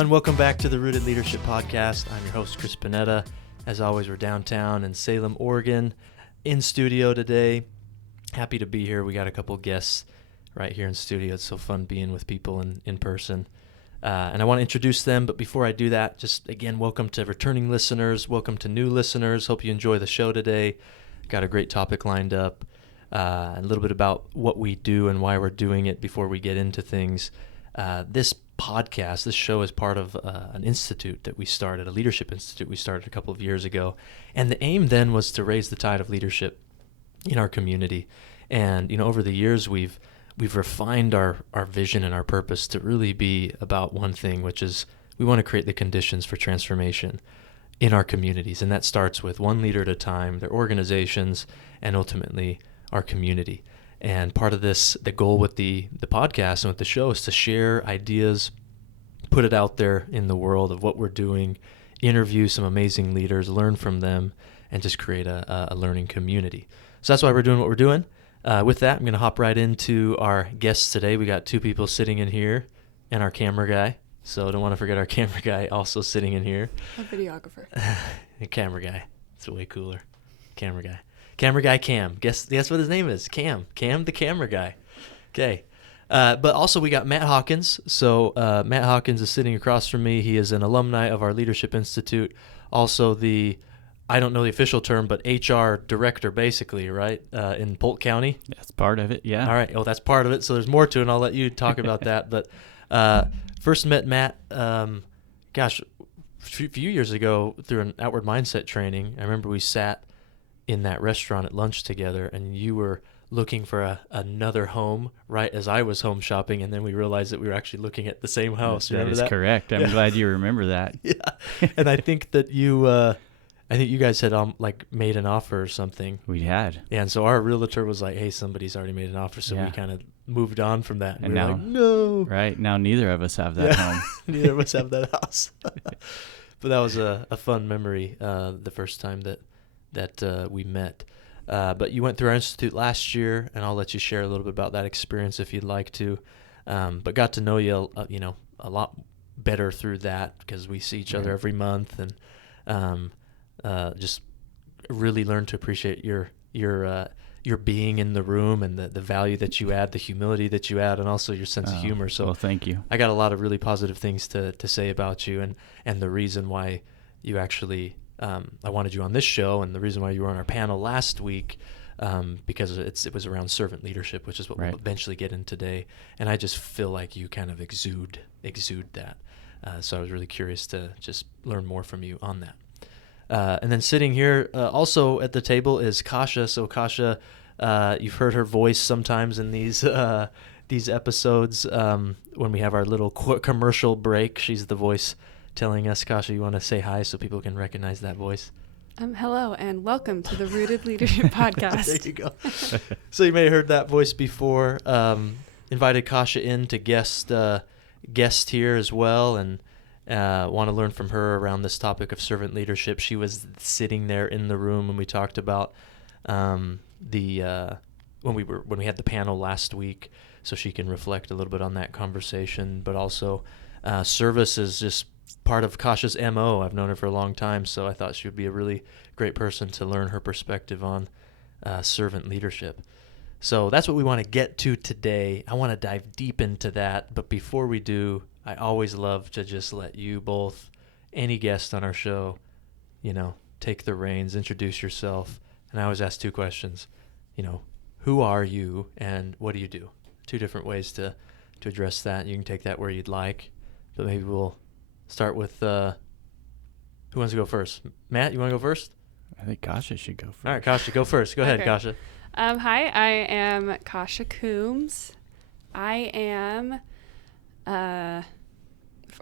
everyone. Welcome back to the Rooted Leadership Podcast. I'm your host, Chris Pineda. As always, we're downtown in Salem, Oregon, in studio today. Happy to be here. We got a couple guests right here in studio. It's so fun being with people in person. And I want to introduce them, but before I do that, just again, welcome to returning listeners. Welcome to new listeners. Hope you enjoy the show today. Got a great topic lined up. A little bit about what we do and why we're doing it before we get into things. This podcast, this show is part of an institute that we started, a leadership institute we started a couple of years ago. And the aim then was to raise the tide of leadership in our community. And, over the years, we've refined our vision and our purpose to really be about one thing, which is we want to create the conditions for transformation in our communities. And that starts with one leader at a time, their organizations, and ultimately our community. And part of this, the goal with the podcast and with the show is to share ideas, put it out there in the world of what we're doing, interview some amazing leaders, learn from them, and just create a learning community. So that's why we're doing what we're doing. With that, I'm going to hop right into our guests today. We got two people sitting in here and our camera guy. So I don't want to forget our camera guy also sitting in here. A videographer. A camera guy. It's way cooler. Camera guy. Camera guy Cam. Guess what his name is. Cam the camera guy. Okay. But also we got Matt Hawkins. So Matt Hawkins is sitting across from me. He is an alumni of our Leadership Institute. Also I don't know the official term, but HR director basically, right? In Polk County. That's part of it, yeah. All right. Oh, that's part of it. So there's more to it, and I'll let you talk about that. But first met Matt, a few years ago through an outward mindset training. I remember we sat in that restaurant at lunch together, and you were looking for another home right as I was home shopping, and then we realized that we were actually looking at the same house. That is correct. I'm glad you remember that. Yeah, and I think that you guys had made an offer or something. We had. Yeah, and so our realtor was like, hey, somebody's already made an offer, so we kind of moved on from that. And we now, were like, no. Right, now neither of us have that home. Neither of us have that house. But that was a fun memory the first time that we met. But you went through our institute last year, and I'll let you share a little bit about that experience if you'd like to. But got to know you, a lot better through that because we see each other every month, and just really learned to appreciate your being in the room and the value that you add, the humility that you add, and also your sense of humor. So, well, thank you. I got a lot of really positive things to say about you, and the reason why you actually. I wanted you on this show, and the reason why you were on our panel last week, because it was around servant leadership, which is what we'll eventually get in today. And I just feel like you kind of exude that. So I was really curious to just learn more from you on that. And then sitting here also at the table is Kasha. So Kasha, you've heard her voice sometimes in these episodes when we have our little commercial break. She's the voice telling us. Kasha, you want to say hi so people can recognize that voice? Hello, and welcome to the Rooted Leadership Podcast. There you go. So you may have heard that voice before. Invited Kasha in to guest here as well, and want to learn from her around this topic of servant leadership. She was sitting there in the room when we talked about when we had the panel last week, so she can reflect a little bit on that conversation. But also, service is just part of Kasha's MO. I've known her for a long time, so I thought she would be a really great person to learn her perspective on servant leadership. So that's what we want to get to today. I want to dive deep into that, but before we do, I always love to just let you both, any guest on our show, take the reins, introduce yourself, and I always ask two questions. Who are you and what do you do? Two different ways to address that. You can take that where you'd like, but maybe we'll start with who wants to go first? Matt, you want to go first? I think Kasha should go first. All right, Kasha, go first. Go ahead, Kasha. Hi, I am Kasha Coombs. I am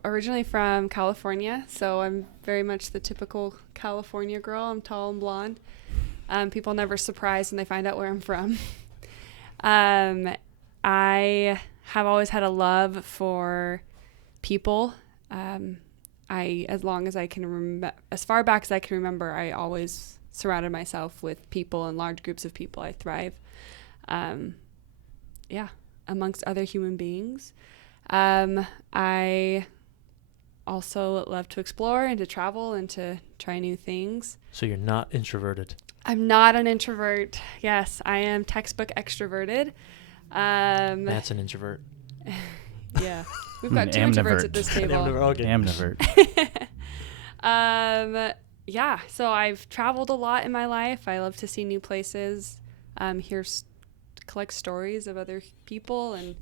originally from California, so I'm very much the typical California girl. I'm tall and blonde. People never surprised when they find out where I'm from. I have always had a love for people. As far back as I can remember, I always surrounded myself with people and large groups of people. I thrive, amongst other human beings. I also love to explore and to travel and to try new things. So you're not introverted. I'm not an introvert. Yes, I am textbook extroverted. That's an introvert. Yeah. We've got An two introverts amnivert. at this An table. amnivert, okay. Yeah, so I've traveled a lot in my life. I love to see new places, collect stories of other people. And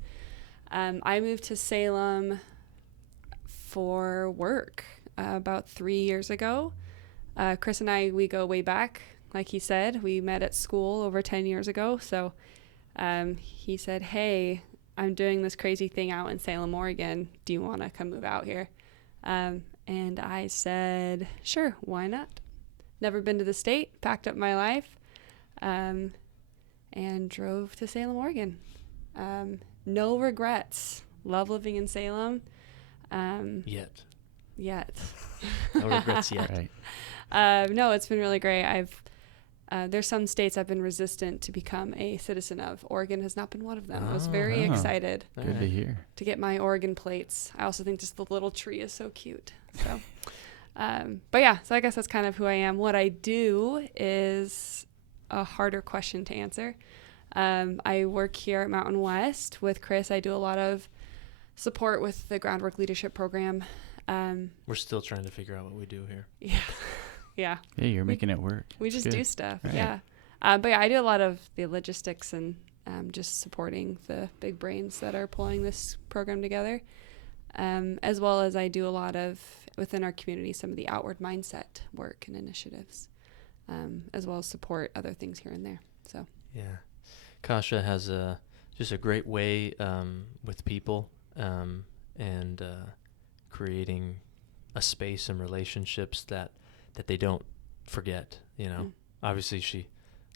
I moved to Salem for work about 3 years ago. Chris and I, we go way back. Like he said, we met at school over 10 years ago. So he said, hey, I'm doing this crazy thing out in Salem, Oregon. Do you want to come move out here? And I said, sure, why not? Never been to the state, packed up my life, and drove to Salem, Oregon. No regrets. Love living in Salem. Yet. No regrets yet. Right. No, it's been really great. There's some states I've been resistant to become a citizen of. Oregon has not been one of them. I was very Oh. excited Good to hear. to get my Oregon plates. I also think just the little tree is so cute. So, but yeah, so I guess that's kind of who I am. What I do is a harder question to answer. I work here at Mountain West with Chris. I do a lot of support with the Groundwork leadership program. We're still trying to figure out what we do here. Yeah. Yeah. Yeah, you're making it work. We It's just good. do stuff. Right. Yeah. But yeah, I do a lot of the logistics and just supporting the big brains that are pulling this program together. As well as I do a lot of, within our community, some of the outward mindset work and initiatives, as well as support other things here and there. So. Yeah. Kasha has just a great way with people and creating a space and relationships that they don't forget, you know. Obviously she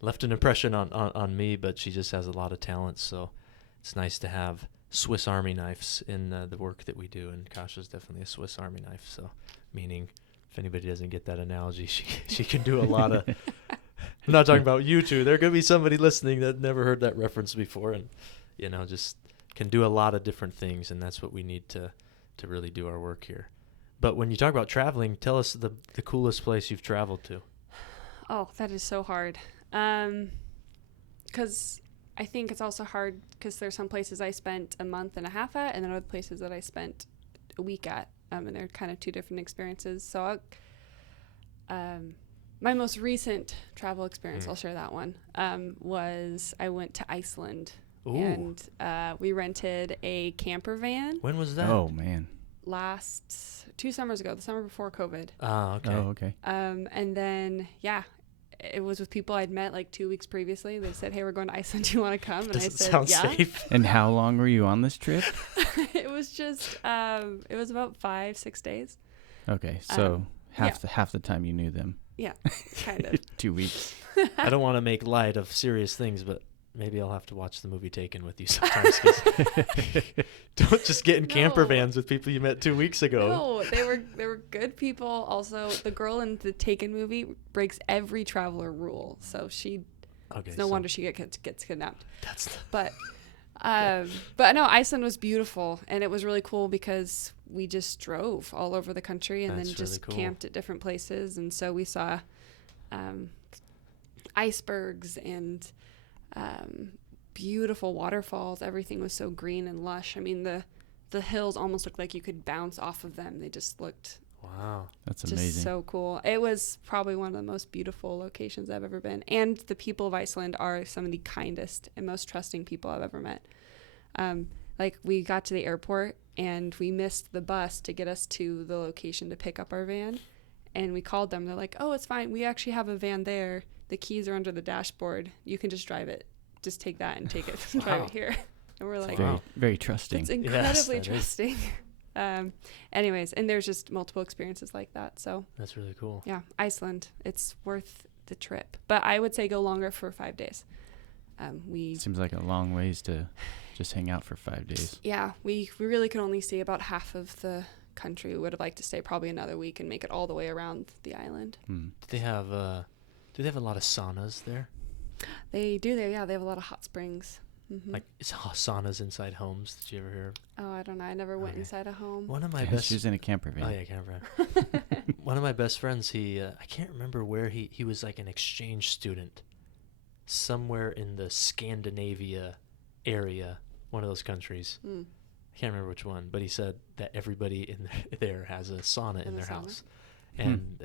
left an impression on me, but she just has a lot of talent, so it's nice to have Swiss Army knives in the work that we do, and Kasha's definitely a Swiss Army knife, so meaning if anybody doesn't get that analogy, she can do a lot of I'm not talking about you two. There could be somebody listening that never heard that reference before and, you know, just can do a lot of different things, and that's what we need to really do our work here. But when you talk about traveling, tell us the coolest place you've traveled to. Oh, that is so hard. Because I think it's also hard because there's some places I spent a month and a half at, and then other places that I spent a week at, and they're kind of two different experiences. So my most recent travel experience, I'll share that one, was I went to Iceland. Ooh. And we rented a camper van When was that? Oh, man. last 2 summers ago, the summer before COVID. Okay. Oh, okay. And then, yeah, it was with people I'd met like 2 weeks previously. They said, hey, we're going to Iceland. Do you want to come? And Doesn't I said, sound yeah. safe. And how long were you on this trip? It was just, it was about 5-6 days. Okay, so yeah. half the time you knew them. Yeah, kind of. 2 weeks. I don't want to make light of serious things, but maybe I'll have to watch the movie Taken with you sometimes. 'Cause don't just get in camper No. vans with people you met 2 weeks ago. No, they were good people. Also, the girl in the Taken movie breaks every traveler rule. So Okay, it's no so wonder she gets kidnapped. that's But no, Iceland was beautiful, and it was really cool because we just drove all over the country and That's then just really cool. camped at different places, and so we saw icebergs and beautiful waterfalls. Everything was so green and lush. I mean, the hills almost looked like you could bounce off of them. They just looked wow. That's just amazing. so cool. It was probably one of the most beautiful locations I've ever been. And the people of Iceland are some of the kindest and most trusting people I've ever met. Like, we got to the airport and we missed the bus to get us to the location to pick up our van. And we called them. They're like, oh, it's fine. We actually have a van there. The keys are under the dashboard. You can just drive it. Just take that and take it. Drive Wow. it here. And we're like, Very, Wow. very trusting. it's incredibly that is. trusting. Anyways, and there's just multiple experiences like that. So That's really cool. yeah, Iceland, it's worth the trip. But I would say go longer for 5 days. We Seems like a long ways to just hang out for 5 days. we really could only see about half of the country. We would have liked to stay probably another week and make it all the way around the island. Hmm. Do they have a lot of saunas there? They do there, yeah. They have a lot of hot springs. Like saunas inside homes. Did you ever hear? Oh, I don't know. I never went inside a home. One of my Yeah, best. she was in a camper van. Oh yeah, camper. One of my best friends. He I can't remember where he was like an exchange student, somewhere in the Scandinavia area, one of those countries. I can't remember which one, but he said that everybody in there has a sauna in their house. And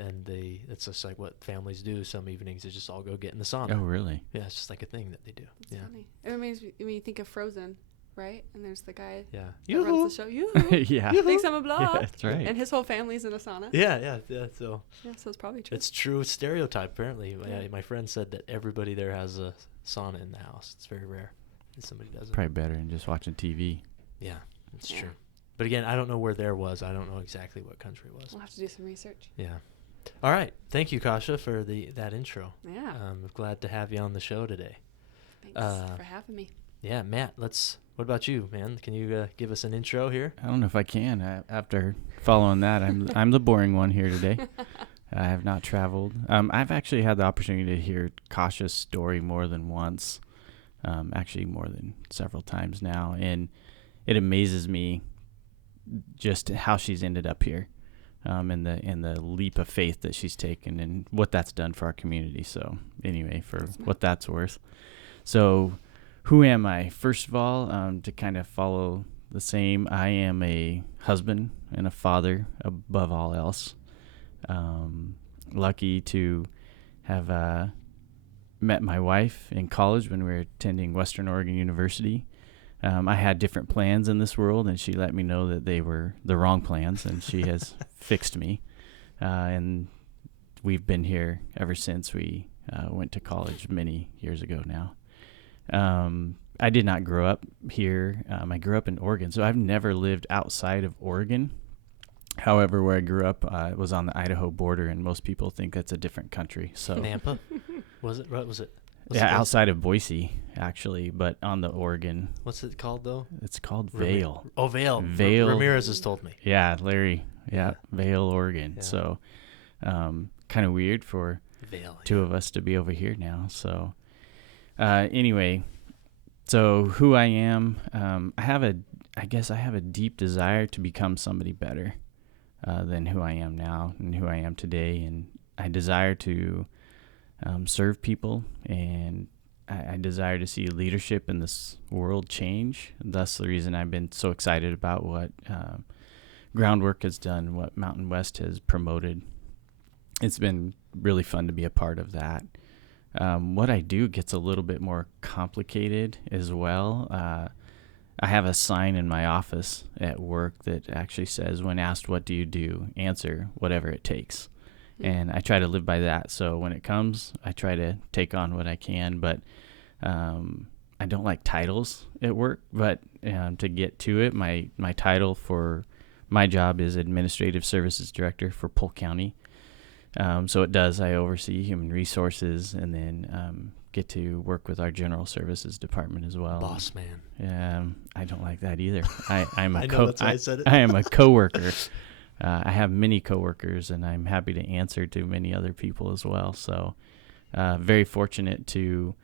it's just like what families do. Some evenings they just all go get in the sauna. Oh, really? Yeah, it's just like a thing that they do. That's funny. It makes me, when you think of Frozen, right? And there's the guy Yeah. that runs the show. Yoo-hoo. Yeah. Thanks, I'm a blah. Yeah, that's right. And his whole family's in a sauna. Yeah. So So it's probably true. it's true stereotype. Apparently, my friend said that everybody there has a sauna in the house. It's very rare that somebody doesn't. Probably better than just watching TV. Yeah, it's true. But again, I don't know where there was. I don't know exactly what country it was. We'll have to do some research. Yeah. All right. Thank you, Kasha, for that intro. Yeah. I'm glad to have you on the show today. Thanks for having me. Yeah, Matt, what about you, man? Can you give us an intro here? I don't know if I can. After following that, I'm the boring one here today. I have not traveled. I've actually had the opportunity to hear Kasha's story more than once, actually more than several times now, and it amazes me just how she's ended up here, and the leap of faith that she's taken and what that's done for our community. So anyway, for what that's worth. So who am I? First of all, to kind of follow the same, I am a husband and a father above all else. Lucky to have met my wife in college when we were attending Western Oregon University. I had different plans in this world, and she let me know that they were the wrong plans, and she has fixed me. And we've been here ever since we went to college many years ago now. I did not grow up here. I grew up in Oregon, so I've never lived outside of Oregon. However, where I grew up was on the Idaho border, and most people think that's a different country. So Nampa? Was it? What was it? Outside of Boise, actually, but on the Oregon. What's it called, though? It's called Vail. Vail. Vail. Ramirez has told me. Yeah, Larry. Yeah, Vail, Oregon. Yeah. So kind of weird for Vail, two of us to be over here now. So anyway, so who I am, I have a deep desire to become somebody better than who I am now and who I am today. And I desire to serve people, and I desire to see leadership in this world change. That's the reason I've been so excited about what Groundwork has done, what Mountain West has promoted. It's been really fun to be a part of that. What I do gets a little bit more complicated as well. I have a sign in my office at work that actually says, when asked what do you do, answer whatever it takes. And I try to live by that. So when it comes, I try to take on what I can. But I don't like titles at work. But to get to it, my title for my job is Administrative Services Director for Polk County. So I oversee human resources, and then get to work with our General Services Department as well. Boss man. I don't like that either. I'm a I know, that's why I said it. I am a coworker. I have many coworkers, and I'm happy to answer to many other people as well. So very fortunate to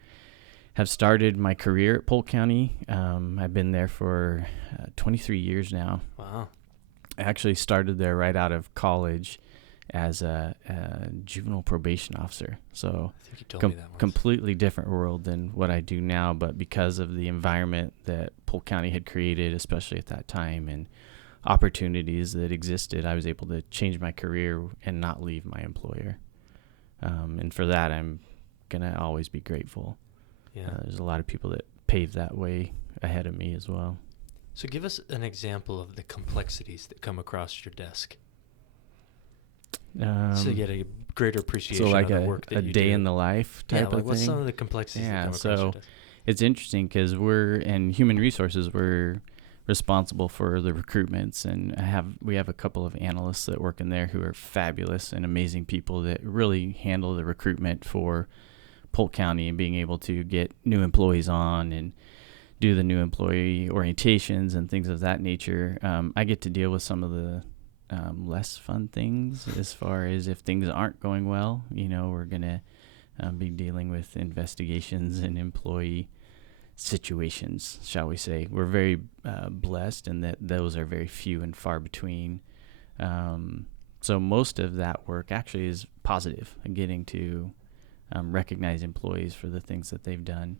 have started my career at Polk County. I've been there for 23 years now. Wow. I actually started there right out of college as a juvenile probation officer. So I think you told me that once. Completely different world than what I do now, but because of the environment that Polk County had created, especially at that time, and opportunities that existed, I was able to change my career and not leave my employer. And for that, I'm going to always be grateful. Yeah. There's a lot of people that paved that way ahead of me as well. So give us an example of the complexities that come across your desk. So you get a greater appreciation so like of the work that a you day do. in the life type of thing. What's some of the complexities that come across your desk? It's interesting because we're in human resources. We're responsible for the recruitments, and we have a couple of analysts that work in there who are fabulous and amazing people that really handle the recruitment for Polk County and being able to get new employees on and do the new employee orientations and things of that nature. I get to deal with some of the less fun things as far as if things aren't going well. We're going to be dealing with investigations and employee situations, shall we say. We're very blessed in that those are very few and far between. So most of that work actually is positive, and getting to recognize employees for the things that they've done.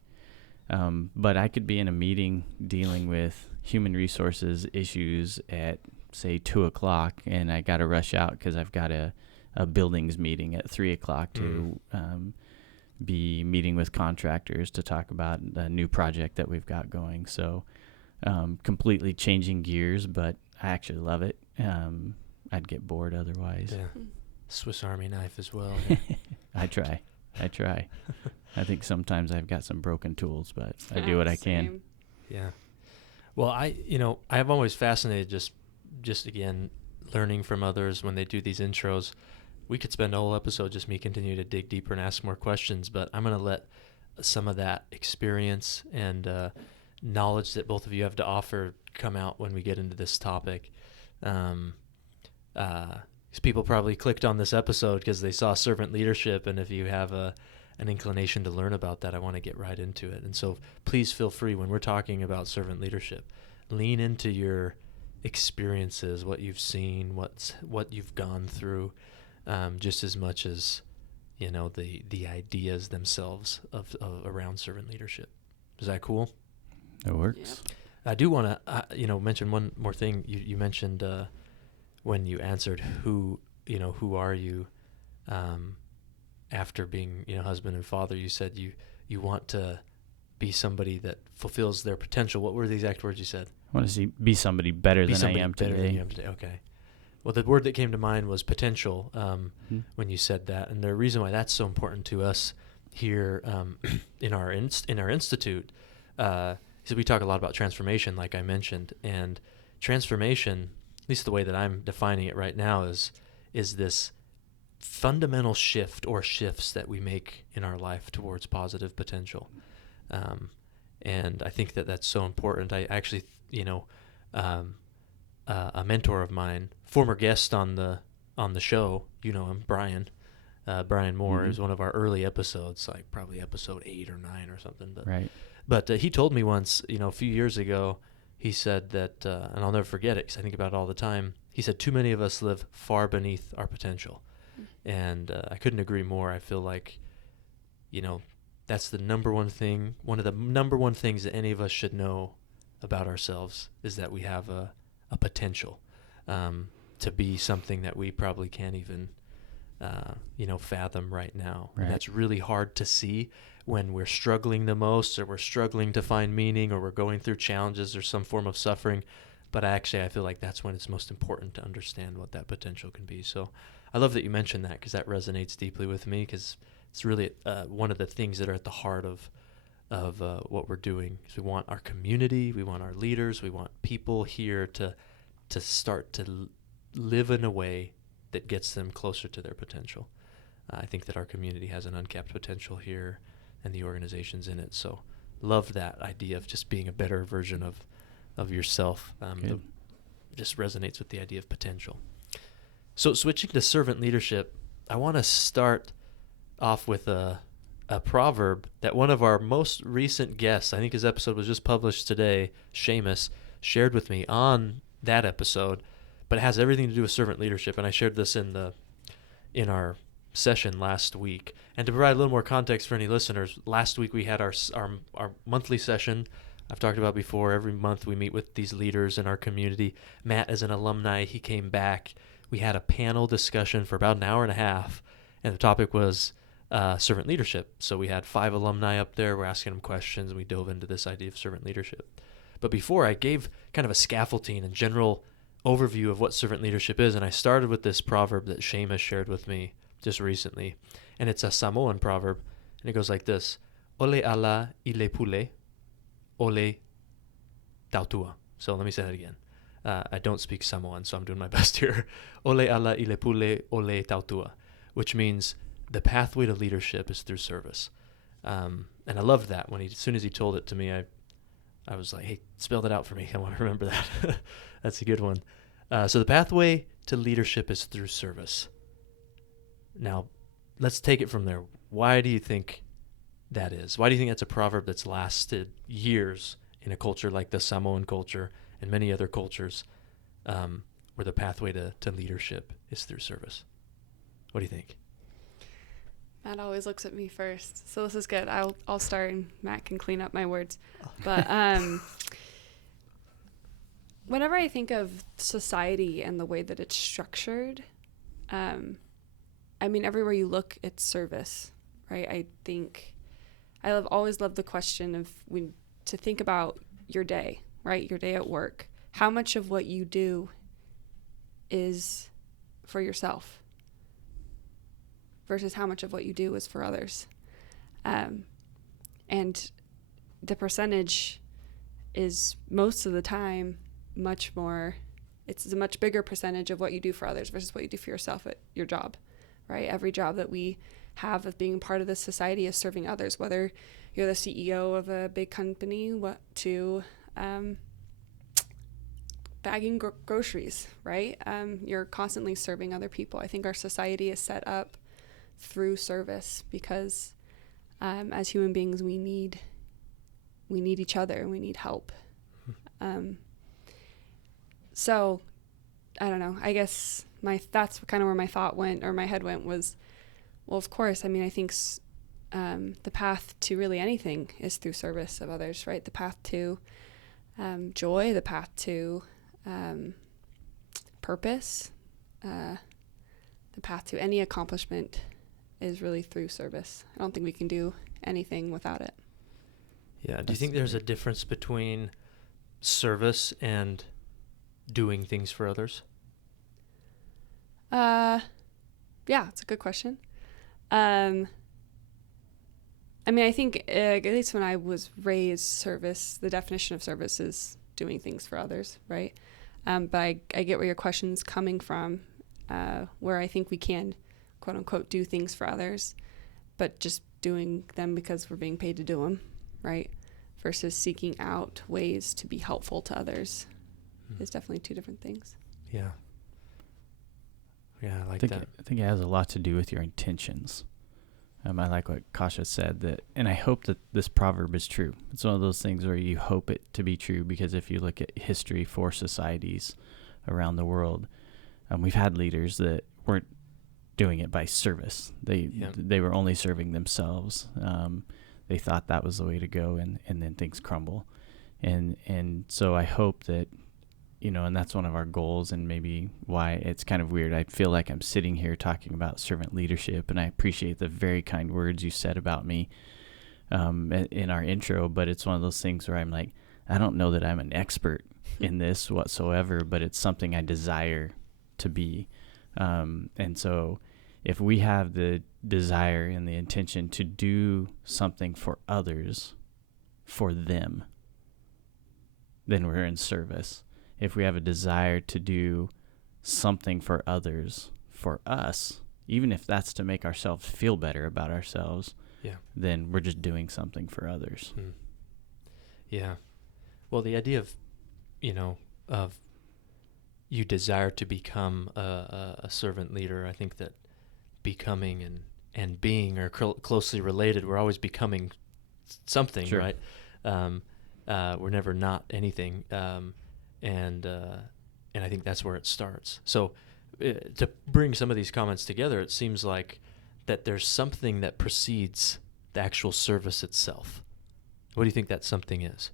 But I could be in a meeting dealing with human resources issues at, say, 2:00, and I got to rush out because I've got a buildings meeting at 3:00 to be meeting with contractors to talk about a new project that we've got going. So completely changing gears, but I actually love it. I'd get bored otherwise. Yeah. Swiss Army knife as well. I try. I think sometimes I've got some broken tools, but I do what I can. Yeah. Well, I've always fascinated just again, learning from others when they do these intros. We could spend a whole episode just me continue to dig deeper and ask more questions, but I'm going to let some of that experience and knowledge that both of you have to offer come out when we get into this topic. Because people probably clicked on this episode because they saw servant leadership, and if you have an inclination to learn about that, I want to get right into it. And so please feel free when we're talking about servant leadership, lean into your experiences, what you've seen, what you've gone through, just as much as the ideas themselves of around servant leadership. Is that cool? It works. Yep. I do want to mention one more thing. You mentioned when you answered who are you after being husband and father. You said you want to be somebody that fulfills their potential. What were the exact words you said? I want to be somebody better than I am today. Okay. Well, the word that came to mind was potential when you said that, and the reason why that's so important to us here in our institute. So we talk a lot about transformation, like I mentioned, and transformation, at least the way that I'm defining it right now, is this fundamental shift or shifts that we make in our life towards positive potential. And I think that that's so important. I actually, a mentor of mine, former guest on the show, him, Brian Moore, is one of our early episodes, like probably episode 8 or 9 or something. But, right. But he told me once, a few years ago, he said that, and I'll never forget it because I think about it all the time. He said, too many of us live far beneath our potential. And I couldn't agree more. I feel like, that's the number one thing. One of the number one things that any of us should know about ourselves is that we have a potential to be something that we probably can't even, fathom right now. Right. And that's really hard to see when we're struggling the most, or we're struggling to find meaning, or we're going through challenges or some form of suffering. But I feel like that's when it's most important to understand what that potential can be. So I love that you mentioned that, because that resonates deeply with me, because it's really one of the things that are at the heart of what we're doing. So we want our community, we want our leaders, we want people here to start to live in a way that gets them closer to their potential. I think that our community has an uncapped potential here, and the organizations in it. So love that idea of just being a better version of yourself. Just resonates with the idea of potential. So switching to servant leadership, I want to start off with a proverb that one of our most recent guests, I think his episode was just published today, Seamus, shared with me on that episode, but it has everything to do with servant leadership. And I shared this in our session last week. And to provide a little more context for any listeners, last week we had our monthly session. I've talked about before, every month we meet with these leaders in our community. Matt is an alumni. He came back. We had a panel discussion for about an hour and a half, and the topic was servant leadership. So we had 5 alumni up there. We're asking them questions, and we dove into this idea of servant leadership. But before, I gave kind of a scaffolding and general overview of what servant leadership is, and I started with this proverb that Seamus shared with me just recently, and it's a Samoan proverb, and it goes like this: Ole ala ile pule, ole tautua. So let me say that again. I don't speak Samoan, so I'm doing my best here. Ole ala ile pule, ole tautua, which means the pathway to leadership is through service. And I loved that when as soon as he told it to me, I was like, hey, spell that out for me. I want to remember that. That's a good one. So the pathway to leadership is through service. Now, let's take it from there. Why do you think that is? Why do you think that's a proverb that's lasted years in a culture like the Samoan culture and many other cultures, where the pathway to leadership is through service? What do you think? Matt always looks at me first, so this is good. I'll start, and Matt can clean up my words. But whenever I think of society and the way that it's structured, I mean, everywhere you look, it's service, right? I think I've always loved the question of to think about your day, right? Your day at work. How much of what you do is for yourself versus how much of what you do is for others. And the percentage is most of the time much more, it's a much bigger percentage of what you do for others versus what you do for yourself at your job, right? Every job that we have of being part of this society is serving others, whether you're the CEO of a big company to bagging groceries, right? You're constantly serving other people. I think our society is set up through service because as human beings, we need each other and we need help. So I don't know, I guess that's kind of where my thought went, or my head went, was, well, of course, I mean, I think the path to really anything is through service of others, right? The path to joy, the path to purpose, the path to any accomplishment is really through service. I don't think we can do anything without it. Yeah. Do you think there's a difference between service and doing things for others? Yeah, it's a good question. I mean, I think at least when I was raised, service, the definition of service is doing things for others, right? But I get where your question's coming from, where I think we can, quote unquote, do things for others, but just doing them because we're being paid to do them, right? Versus seeking out ways to be helpful to others is definitely two different things. Yeah. Yeah, I think it has a lot to do with your intentions. I like what Kasha said, and I hope that this proverb is true. It's one of those things where you hope it to be true, because if you look at history for societies around the world, we've had leaders that weren't doing it by service. They were only serving themselves. They thought that was the way to go, and then things crumble. And so I hope that, and that's one of our goals, and maybe why it's kind of weird. I feel like I'm sitting here talking about servant leadership, and I appreciate the very kind words you said about me in our intro, but it's one of those things where I'm like, I don't know that I'm an expert in this whatsoever, but it's something I desire to be. And so if we have the desire and the intention to do something for others, for them, then we're in service. If we have a desire to do something for others, for us, even if that's to make ourselves feel better about ourselves, then we're just doing something for others. Yeah. Well, the idea of, of you desire to become a servant leader, I think that becoming and being are closely related. We're always becoming something, sure. Right? We're never not anything. And I think that's where it starts. So to bring some of these comments together, it seems like that there's something that precedes the actual service itself. What do you think that something is?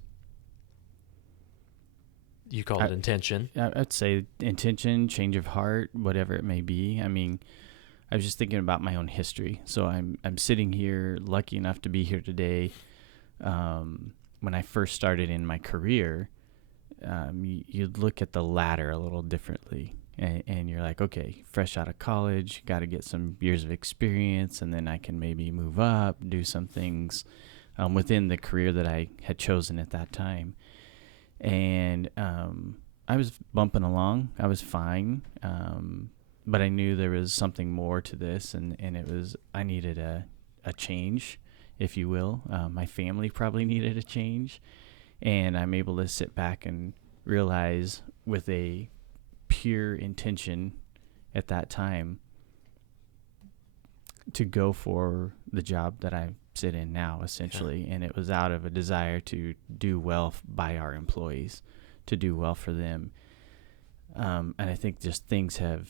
You call it intention. I'd say intention, change of heart, whatever it may be. I mean, I was just thinking about my own history. So I'm sitting here, lucky enough to be here today. When I first started in my career, you'd look at the ladder a little differently, and you're like, okay, fresh out of college, got to get some years of experience, and then I can maybe move up, do some things within the career that I had chosen at that time. And I was bumping along. I was fine, but I knew there was something more to this, and it was, I needed a change, if you will. My family probably needed a change. And I'm able to sit back and realize, with a pure intention at that time, to go for the job that I sit in now, essentially. And it was out of a desire to do well by our employees, to do well for them. And I think just things have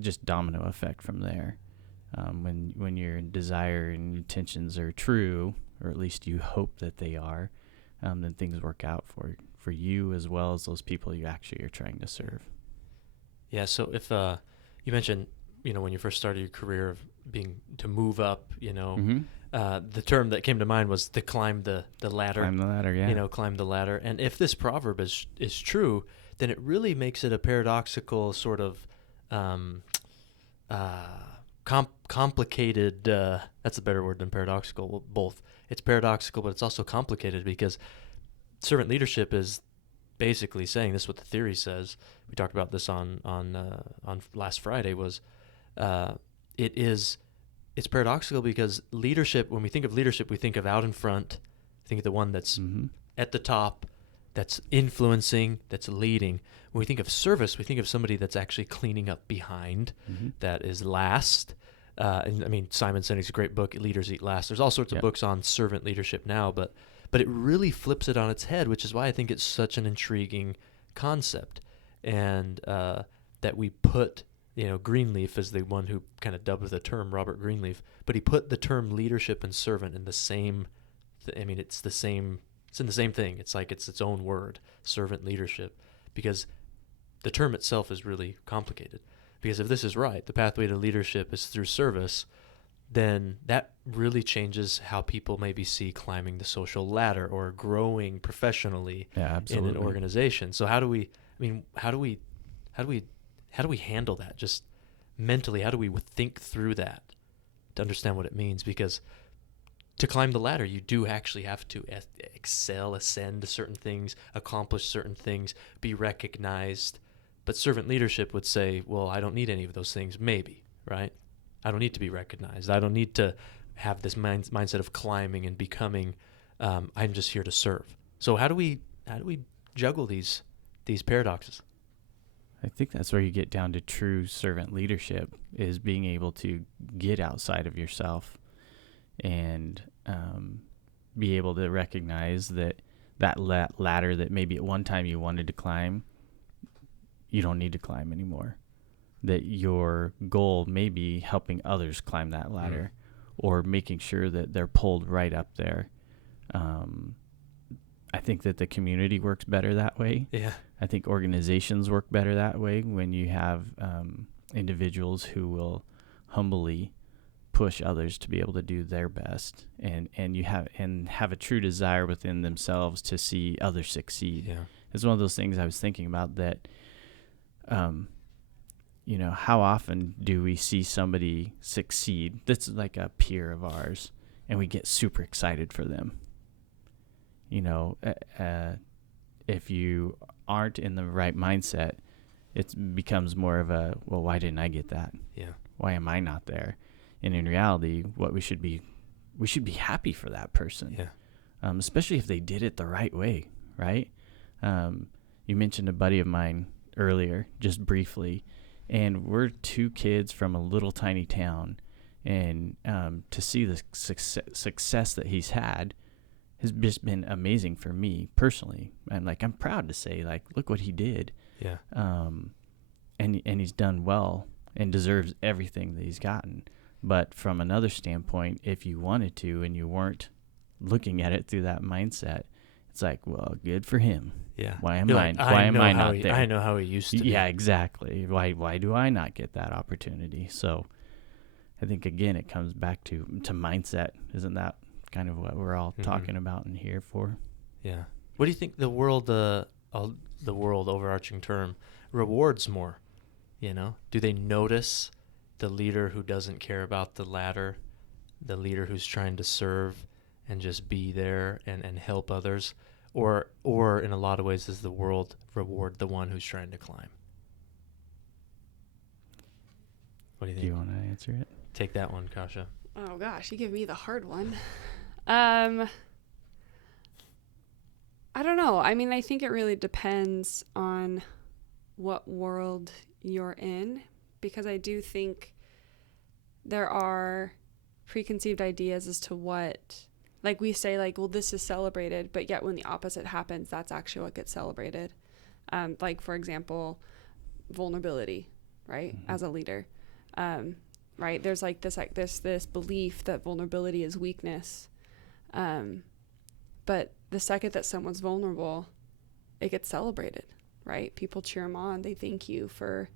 just domino effect from there. When your desire and intentions are true, or at least you hope that they are, then things work out for you as well as those people you actually are trying to serve. Yeah. So if you mentioned, when you first started your career of being to move up, the term that came to mind was to climb the ladder. Climb the ladder, yeah. Climb the ladder. And if this proverb is true, then it really makes it a paradoxical sort of complicated. That's a better word than paradoxical. Well, both. It's paradoxical, but it's also complicated because servant leadership is basically saying this. Is what the theory says. We talked about this on last Friday. Was it's paradoxical because leadership. When we think of leadership, we think of out in front. Think of the one that's at the top, that's influencing, that's leading. When we think of service, we think of somebody that's actually cleaning up behind, that is last. And I mean, Simon Sinek's a great book, Leaders Eat Last. There's all sorts of books on servant leadership now, but it really flips it on its head, which is why I think it's such an intriguing concept. And that we put, Greenleaf is the one who kind of dubbed the term, Robert Greenleaf, but he put the term leadership and servant in the same, it's the same, it's in the same thing. It's like it's its own word, servant leadership, because the term itself is really complicated. Because if this is right, the pathway to leadership is through service, then that really changes how people maybe see climbing the social ladder or growing professionally in an organization. So how do we handle that? Just mentally, how do we think through that to understand what it means? Because to climb the ladder, you do actually have to excel, ascend to certain things, accomplish certain things, be recognized. But servant leadership would say, well, I don't need any of those things, maybe, right? I don't need to be recognized. I don't need to have this mindset of climbing and becoming. I'm just here to serve. So how do we juggle these paradoxes? I think that's where you get down to true servant leadership, is being able to get outside of yourself and be able to recognize that ladder that maybe at one time you wanted to climb, you don't need to climb anymore. That your goal may be helping others climb that ladder, or making sure that they're pulled right up there. I think that the community works better that way. Yeah. I think organizations work better that way when you have individuals who will humbly push others to be able to do their best, and have a true desire within themselves to see others succeed. Yeah. It's one of those things I was thinking about, that how often do we see somebody succeed that's like a peer of ours, and we get super excited for them? If you aren't in the right mindset, it becomes more of a, well, why didn't I get that? Yeah. Why am I not there? And in reality, we should be happy for that person. Yeah. Especially if they did it the right way, right? You mentioned a buddy of mine earlier, just briefly, and we're two kids from a little tiny town, and to see the success that he's had has just been amazing for me personally. And I'm proud to say, look what he did. Yeah. And he's done well and deserves everything that he's gotten. But from another standpoint, if you wanted to and you weren't looking at it through that mindset, it's like, well, good for him. Yeah. Why am I not there? I know how he used to. Yeah, exactly. Why do I not get that opportunity? So I think, again, it comes back to mindset. Isn't that kind of what we're all talking about and here for? Yeah. What do you think the world overarching term rewards more? Do they notice the leader who doesn't care about the ladder, the leader who's trying to serve and just be there and help others? Or in a lot of ways, does the world reward the one who's trying to climb? What do you think? Do you want to answer it? Take that one, Kasha. Oh gosh, you give me the hard one. I don't know. I mean, I think it really depends on what world you're in, because I do think there are preconceived ideas as to what, like we say, like, well, this is celebrated, but yet when the opposite happens, that's actually what gets celebrated. Like, for example, vulnerability, right? Mm-hmm. As a leader, right? There's this belief that vulnerability is weakness. But the second that someone's vulnerable, it gets celebrated, right? People cheer them on. They thank you for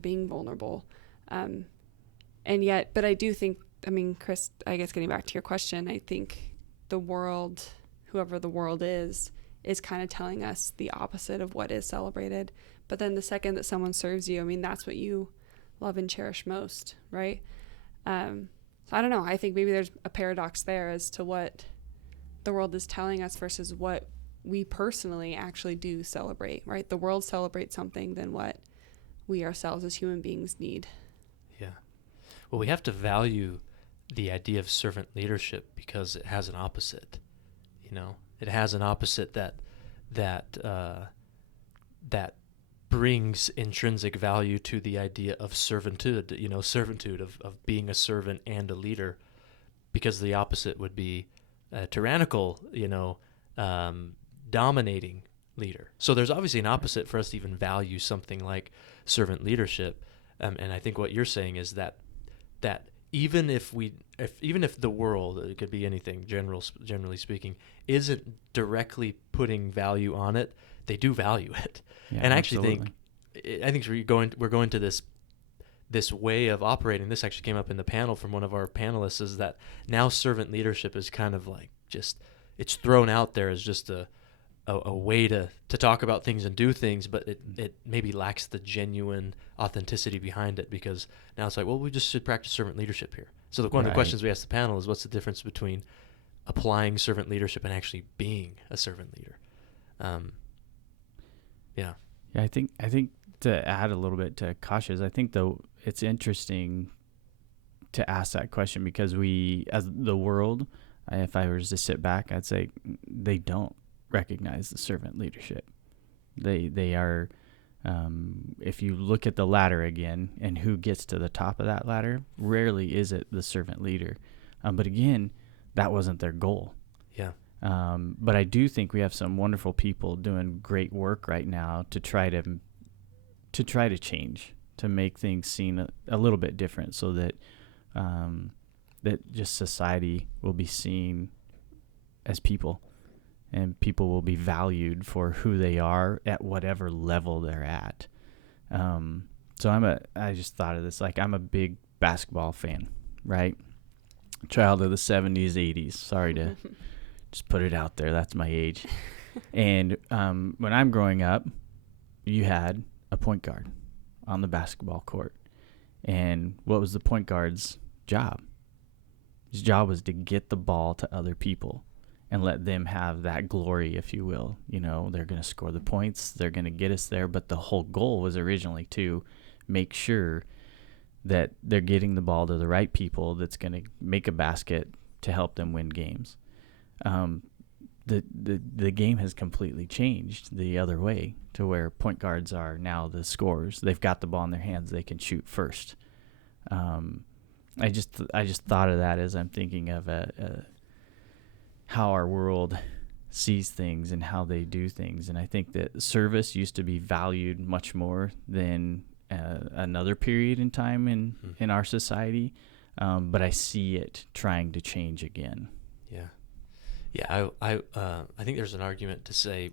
being vulnerable. And yet, but I do think, I mean, Chris, I guess getting back to your question, I think the world, whoever the world is kind of telling us the opposite of what is celebrated. But then the second that someone serves you, I mean, that's what you love and cherish most, right? So I don't know. I think maybe there's a paradox there as to what the world is telling us versus what we personally actually do celebrate, right? The world celebrates something than what we ourselves as human beings need. Yeah. Well, we have to value the idea of servant leadership because it has an opposite. You know, it has an opposite that brings intrinsic value to the idea of servitude. You know, servitude of being a servant and a leader, because the opposite would be a tyrannical, dominating leader. So there's obviously an opposite for us to even value something like servant leadership. And I think what you're saying is that even if the world, it could be anything, generally speaking, isn't directly putting value on it, they do value it. Yeah, and I absolutely. think we're going to this way of operating. This actually came up in the panel from one of our panelists, is that now servant leadership is kind of like it's thrown out there as just a way to talk about things and do things, but it maybe lacks the genuine authenticity behind it, because now it's like, well, we just should practice servant leadership here. So one of the questions we asked the panel is, what's the difference between applying servant leadership and actually being a servant leader? Yeah, I think to add a little bit to Kasha's, I think though it's interesting to ask that question, because we, as the world, if I was to sit back, I'd say they don't recognize the servant leadership. They are, if you look at the ladder again and who gets to the top of that ladder, rarely is it the servant leader. But again, that wasn't their goal. Yeah. But I do think we have some wonderful people doing great work right now to try to change, to make things seem a little bit different, so that that just society will be seen as people, and people will be valued for who they are at whatever level they're at. So I just thought of this, like, I'm a big basketball fan, right? Child of the 70s, 80s. Sorry to just put it out there. That's my age. And when I'm growing up, you had a point guard on the basketball court. And what was the point guard's job? His job was to get the ball to other people and let them have that glory, if you will. You know, they're going to score the points, they're going to get us there, but the whole goal was originally to make sure that they're getting the ball to the right people that's going to make a basket to help them win games. The game has completely changed the other way, to where point guards are now the scorers. They've got the ball in their hands, they can shoot first. I just thought of that as I'm thinking of how our world sees things and how they do things. And I think that service used to be valued much more than another period in time in our society. But I see it trying to change again. Yeah. I think there's an argument to say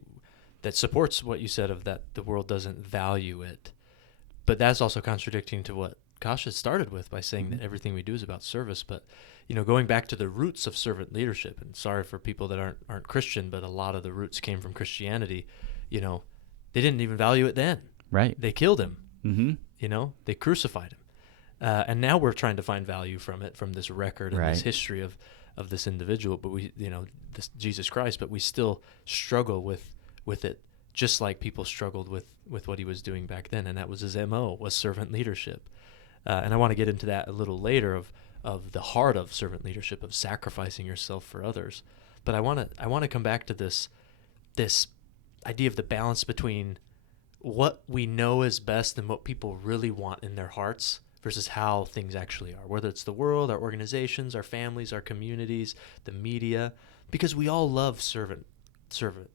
that supports what you said, of that the world doesn't value it. But that's also contradicting to what Kasha started with by saying that everything we do is about service. But, going back to the roots of servant leadership, and sorry for people that aren't Christian, but a lot of the roots came from Christianity. They didn't even value it then. Right. They killed him. Mm-hmm. They crucified him. And now we're trying to find value from it, from this record and this history of this individual, but this Jesus Christ, but we still struggle with it, just like people struggled with what he was doing back then. And that was his MO, was servant leadership. And I want to get into that a little later, of the heart of servant leadership, of sacrificing yourself for others. But I want to come back to this idea of the balance between what we know is best and what people really want in their hearts versus how things actually are, whether it's the world, our organizations, our families, our communities, the media, because we all love servant.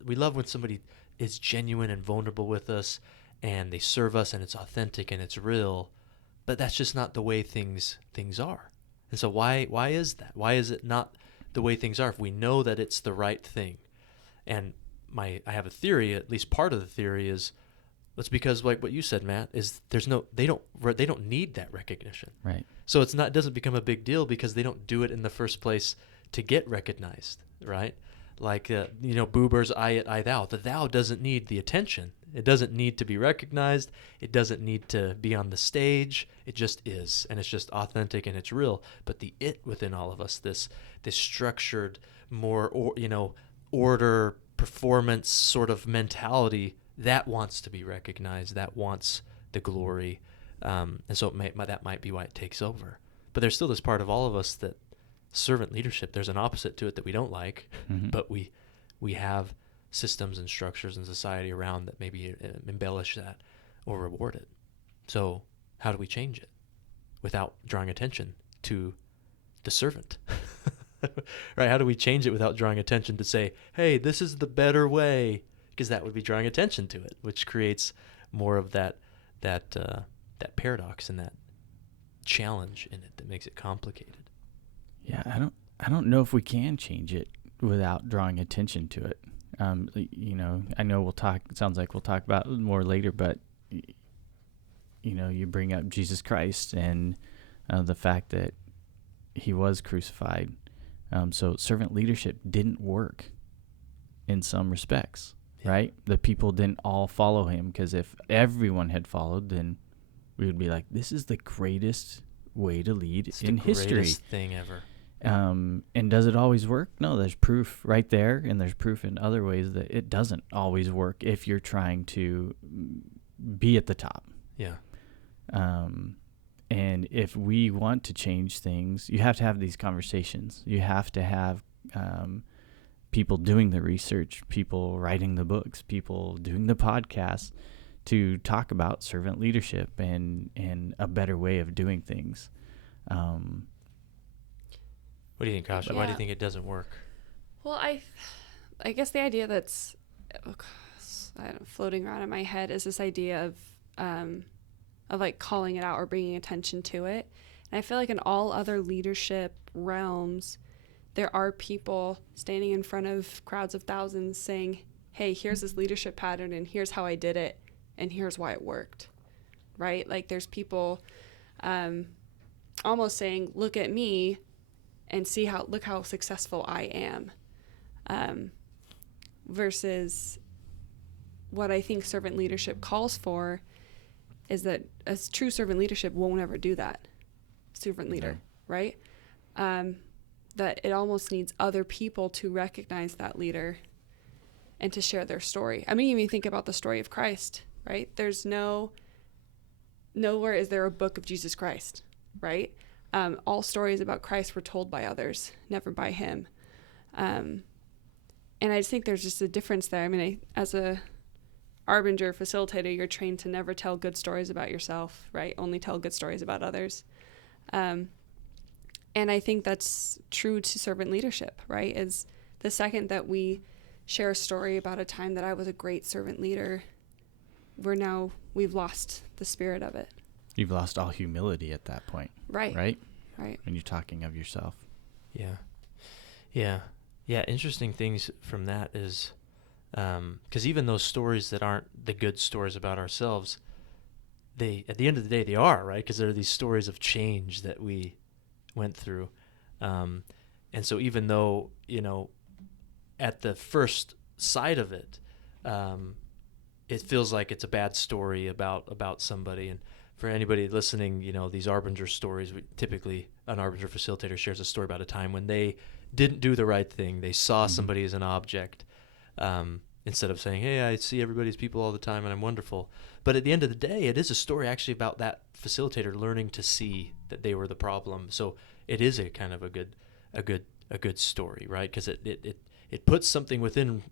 We love when somebody is genuine and vulnerable with us and they serve us and it's authentic and it's real, but that's just not the way things are. And so why is that? Why is it not the way things are if we know that it's the right thing? And I have a theory, at least part of the theory is it's because, like what you said, Matt, is they don't need that recognition. Right. So it doesn't become a big deal because they don't do it in the first place to get recognized, right? Like Buber's I it, I thou. The thou doesn't need the attention. It doesn't need to be recognized. It doesn't need to be on the stage. It just is, and it's just authentic and it's real. But the it within all of us, this structured, more order, performance sort of mentality, that wants to be recognized, that wants the glory, and so that might be why it takes over. But there's still this part of all of us that servant leadership, there's an opposite to it that we don't like, but we have systems and structures in society around that maybe embellish that or reward it. So how do we change it without drawing attention to the servant? Right? How do we change it without drawing attention to say, hey, this is the better way? Because that would be drawing attention to it, which creates more of that paradox and that challenge in it that makes it complicated. Yeah, I don't know if we can change it without drawing attention to it. I know we'll talk. It sounds like we'll talk about it more later, but you bring up Jesus Christ and the fact that he was crucified. So servant leadership didn't work in some respects, right? The people didn't all follow him, because if everyone had followed, then we would be like, this is the greatest way to lead in history. The greatest thing ever. And does it always work? No, there's proof right there, and there's proof in other ways that it doesn't always work if you're trying to be at the top. Yeah. And if we want to change things, you have to have these conversations. You have to have people doing the research, people writing the books, people doing the podcasts to talk about servant leadership and a better way of doing things. What do you think, Kasha? Yeah. Why do you think it doesn't work? Well, I guess the idea that's floating around in my head is this idea of like calling it out or bringing attention to it. And I feel like in all other leadership realms, there are people standing in front of crowds of thousands saying, hey, here's this leadership pattern and here's how I did it and here's why it worked, right? Like there's people almost saying, look at me and look how successful I am, versus what I think servant leadership calls for is that a true servant leadership won't ever do that. Servant leader, right? That it almost needs other people to recognize that leader and to share their story. I mean, even think about the story of Christ, right? There's nowhere is there a book of Jesus Christ, right? All stories about Christ were told by others, never by him. And I just think there's just a difference there. I mean, as a Arbinger facilitator, you're trained to never tell good stories about yourself, right? Only tell good stories about others. And I think that's true to servant leadership, right? Is the second that we share a story about a time that I was a great servant leader, we've lost the spirit of it. You've lost all humility at that point. Right. Right? Right. When you're talking of yourself. Yeah. Yeah. Yeah. Interesting things from that is, because even those stories that aren't the good stories about ourselves, at the end of the day, they are, right? Because they're these stories of change that we went through. And so even though, at the first sight of it, it feels like it's a bad story about somebody. And for anybody listening, these Arbinger stories, typically an Arbinger facilitator shares a story about a time when they didn't do the right thing. They saw somebody as an object, instead of saying, hey, I see everybody's people all the time and I'm wonderful. But at the end of the day, it is a story actually about that facilitator learning to see that they were the problem. So it is a kind of a good story, right? Because it puts something within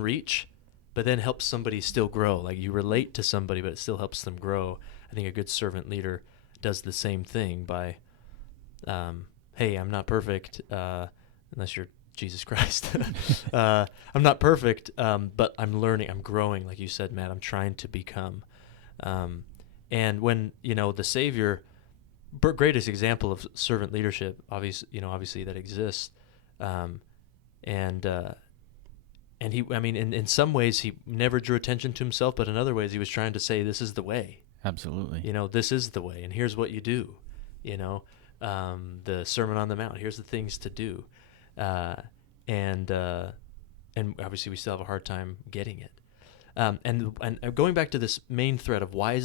reach, but then helps somebody still grow. Like you relate to somebody, but it still helps them grow. I think a good servant leader does the same thing by, hey, I'm not perfect, unless you're Jesus Christ. I'm not perfect, but I'm learning, I'm growing, like you said, Matt. I'm trying to become. And when, the Savior, greatest example of servant leadership, obviously that exists, and he, in some ways he never drew attention to himself, but in other ways he was trying to say, this is the way. Absolutely. This is the way, and here's what you do. The Sermon on the Mount, here's the things to do. And obviously we still have a hard time getting it. And going back to this main thread of why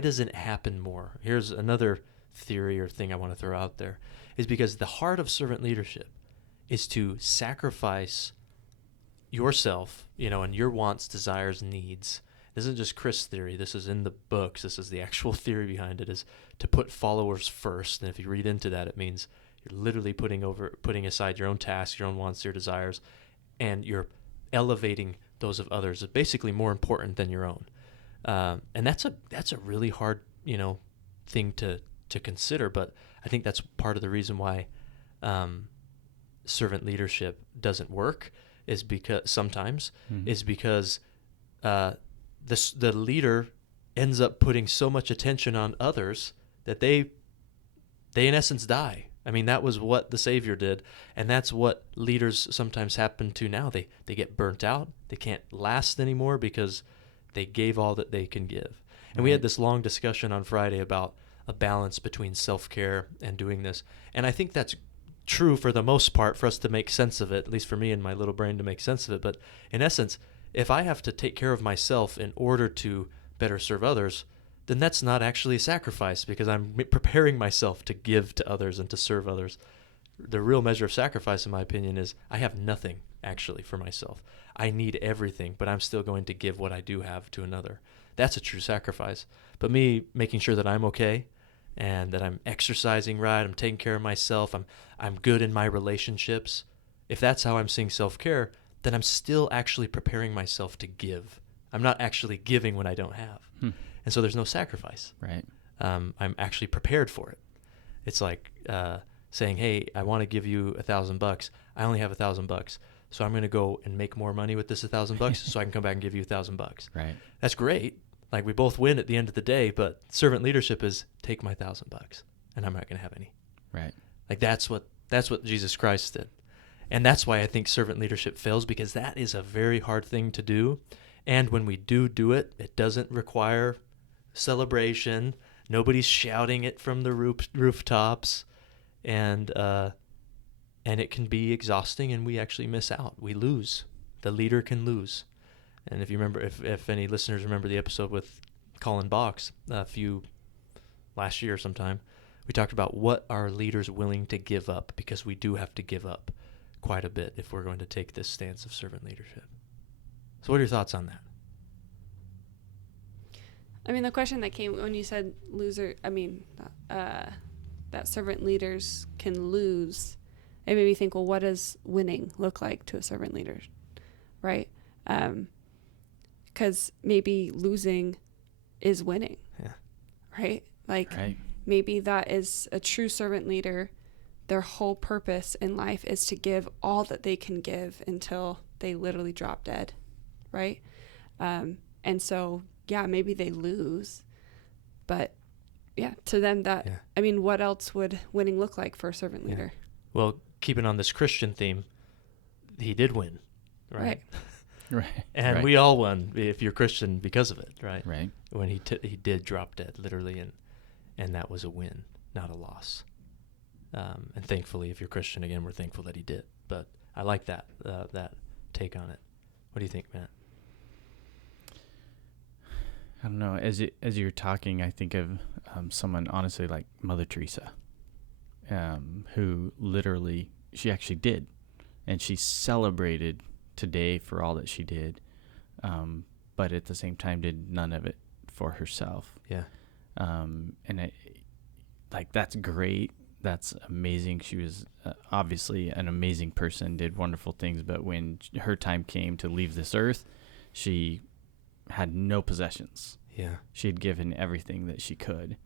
doesn't it happen more? Here's another theory or thing I want to throw out there, is because the heart of servant leadership is to sacrifice yourself, and your wants, desires, needs. This isn't just Chris' theory. This is in the books. This is the actual theory behind it, is to put followers first. And if you read into that, it means you're literally putting aside your own tasks, your own wants, your desires, and you're elevating those of others. It's basically more important than your own. And that's a really hard, thing to consider. But I think that's part of the reason why servant leadership doesn't work, is because sometimes the leader ends up putting so much attention on others that they in essence die. That was what the Savior did, and that's what leaders sometimes happen to now. They get burnt out. They can't last anymore because they gave all that they can give. And we had this long discussion on Friday about a balance between self-care and doing this. And I think that's true for the most part for us to make sense of it, at least for me and my little brain to make sense of it. But in essence, if I have to take care of myself in order to better serve others, then that's not actually a sacrifice, because I'm preparing myself to give to others and to serve others. The real measure of sacrifice, in my opinion, is I have nothing actually for myself. I need everything, but I'm still going to give what I do have to another. That's a true sacrifice. But me making sure that I'm okay and that I'm exercising right, I'm taking care of myself, I'm good in my relationships, if that's how I'm seeing self-care, then I'm still actually preparing myself to give. I'm not actually giving when I don't have. And so there's no sacrifice. Right. I'm actually prepared for it. It's like saying, hey, I want to give you $1,000. I only have $1,000. So I'm going to go and make more money with this $1,000 so I can come back and give you $1,000. Right. That's great. Like, we both win at the end of the day, but servant leadership is take my $1,000 and I'm not going to have any. Right. Like, that's what Jesus Christ did. And that's why I think servant leadership fails, because that is a very hard thing to do. And when we do it, it doesn't require celebration. Nobody's shouting it from the rooftops. And it can be exhausting, and we actually miss out. We lose. The leader can lose. And if you remember, if any listeners remember the episode with Colin Box last year sometime, we talked about what are leaders willing to give up, because we do have to give up quite a bit if we're going to take this stance of servant leadership. So what are your thoughts on that? The question that came when you said that servant leaders can lose, it made me think, well, what does winning look like to a servant leader, right? Because maybe losing is winning, right? Maybe that is a true servant leader. Their whole purpose in life is to give all that they can give until they literally drop dead, right? And so, maybe they lose, but to them what else would winning look like for a servant leader? Well, keeping on this Christian theme, he did win, right? Right. And we all won if you're Christian because of it, right? Right. When he did drop dead, literally, and that was a win, not a loss. And thankfully, if you're Christian, again, we're thankful that he did. But I like that take on it. What do you think, Matt? I don't know. As you're talking, I think of someone, honestly, like Mother Teresa, who literally, she actually did. And she celebrated today for all that she did, but at the same time did none of it for herself. Yeah. And that's great. That's amazing. She was obviously an amazing person, did wonderful things, but when her time came to leave this earth, she had no possessions. Yeah. She had given everything that she could.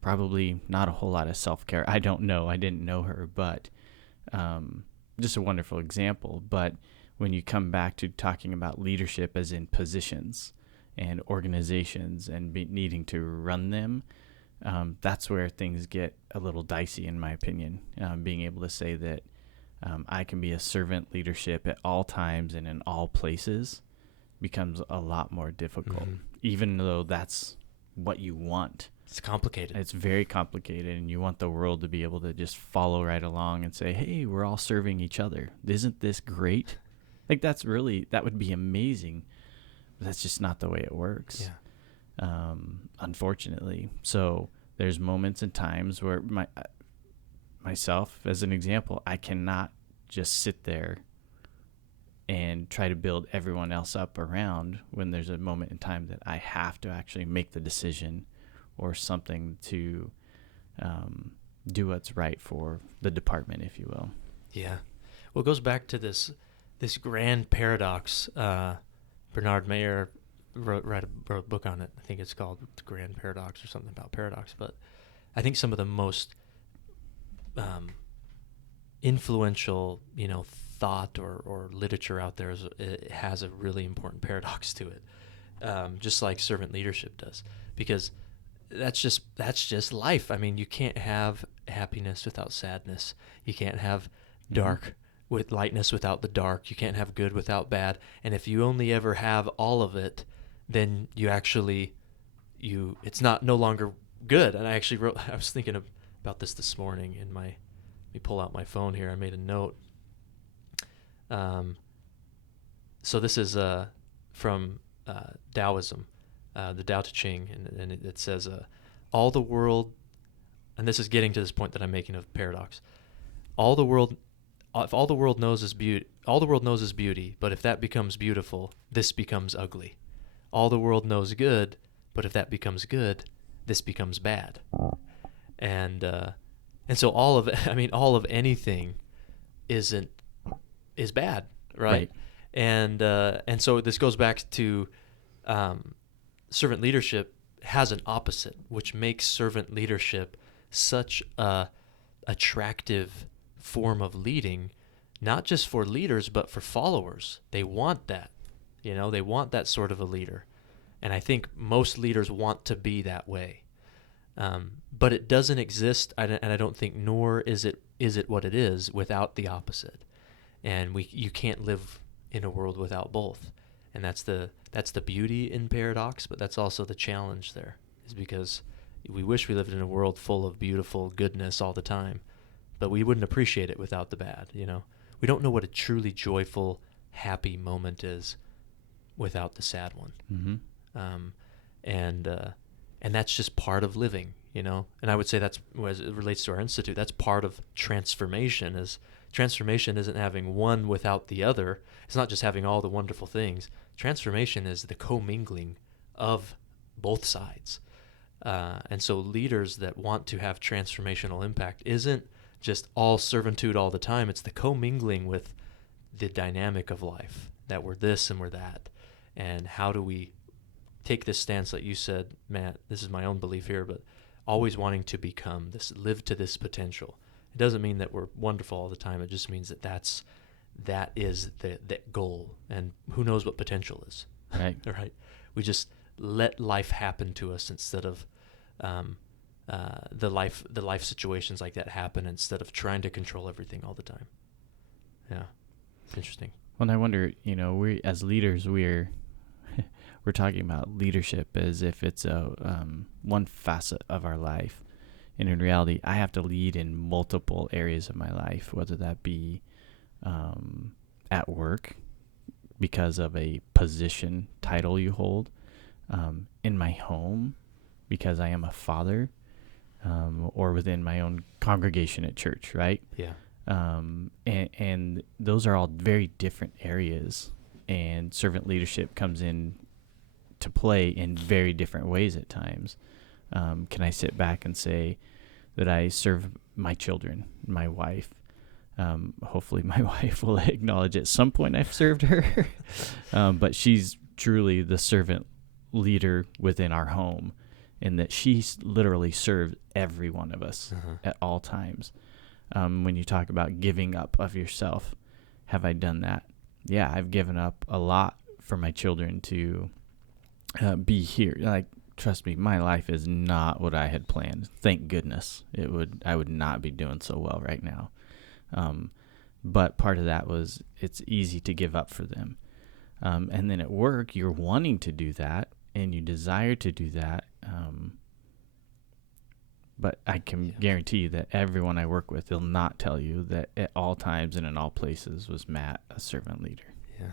Probably not a whole lot of self-care. I don't know. I didn't know her, but just a wonderful example. But when you come back to talking about leadership as in positions and organizations and needing to run them, that's where things get a little dicey, in my opinion. Being able to say that I can be a servant leadership at all times and in all places becomes a lot more difficult, even though that's what you want. It's complicated. It's very complicated, and you want the world to be able to just follow right along and say, hey, we're all serving each other. Isn't this great? Like, that would be amazing. But that's just not the way it works. Yeah. Unfortunately. So there's moments and times where myself, as an example, I cannot just sit there and try to build everyone else up around when there's a moment in time that I have to actually make the decision or something to do what's right for the department, if you will. Yeah. Well, it goes back to this grand paradox. Bernard Mayer wrote a book on it. I think it's called The Grand Paradox or something about paradox. But I think some of the most influential, thought or literature out there it has a really important paradox to it, just like servant leadership does, because that's just life. I mean, you can't have happiness without sadness. You can't have dark with lightness without the dark. You can't have good without bad. And if you only ever have all of it, then it's no longer good. And I was thinking about this morning let me pull out my phone here. I made a note. So this is from Taoism, the Tao Te Ching, and it says, all the world, and this is getting to this point that I'm making of paradox. If all the world knows is beauty, but if that becomes beautiful, this becomes ugly. All the world knows good, but if that becomes good, this becomes bad. And so all of anything is bad, right? And so this goes back to servant leadership has an opposite, which makes servant leadership such a attractive form of leading, not just for leaders but for followers. They want that. They want that sort of a leader. And I think most leaders want to be that way. But it doesn't exist, and I don't think, nor is it what it is, without the opposite. And you can't live in a world without both. And that's the beauty in paradox, but that's also the challenge there, is because we wish we lived in a world full of beautiful goodness all the time, but we wouldn't appreciate it without the bad. We don't know what a truly joyful, happy moment is without the sad one. And that's just part of living, And I would say that's, as it relates to our institute, that's part of transformation. Transformation isn't having one without the other. It's not just having all the wonderful things. Transformation is the commingling of both sides. And so leaders that want to have transformational impact isn't just all servitude all the time. It's the commingling with the dynamic of life, that we're this and we're that. And how do we take this stance that you said, Matt, this is my own belief here, but always wanting to become this, live to this potential. It doesn't mean that we're wonderful all the time. It just means that is the goal, and who knows what potential is. Right. Right. We just let life happen to us instead of the life situations like that happen, instead of trying to control everything all the time. Yeah. It's interesting. Well, and I wonder, we as leaders, we're talking about leadership as if it's a one facet of our life. And in reality, I have to lead in multiple areas of my life, whether that be at work because of a position title you hold, in my home because I am a father, or within my own congregation at church, right? Yeah. And those are all very different areas, and servant leadership comes in to play in very different ways at times. Can I sit back and say that I serve my children, my wife? Hopefully my wife will acknowledge at some point I've served her. But she's truly the servant leader within our home. in that she literally served every one of us Uh-huh. at all times. When you talk about giving up of yourself, have I done that? Yeah, I've given up a lot for my children to be here. Like, trust me, my life is not what I had planned. Thank goodness. I would not be doing so well right now. But part of that was it's easy to give up for them. And then at work, you're wanting to do that and you desire to do that. But I can guarantee you that everyone I work with, they'll not tell you that at all times and in all places was Matt a servant leader. Yeah.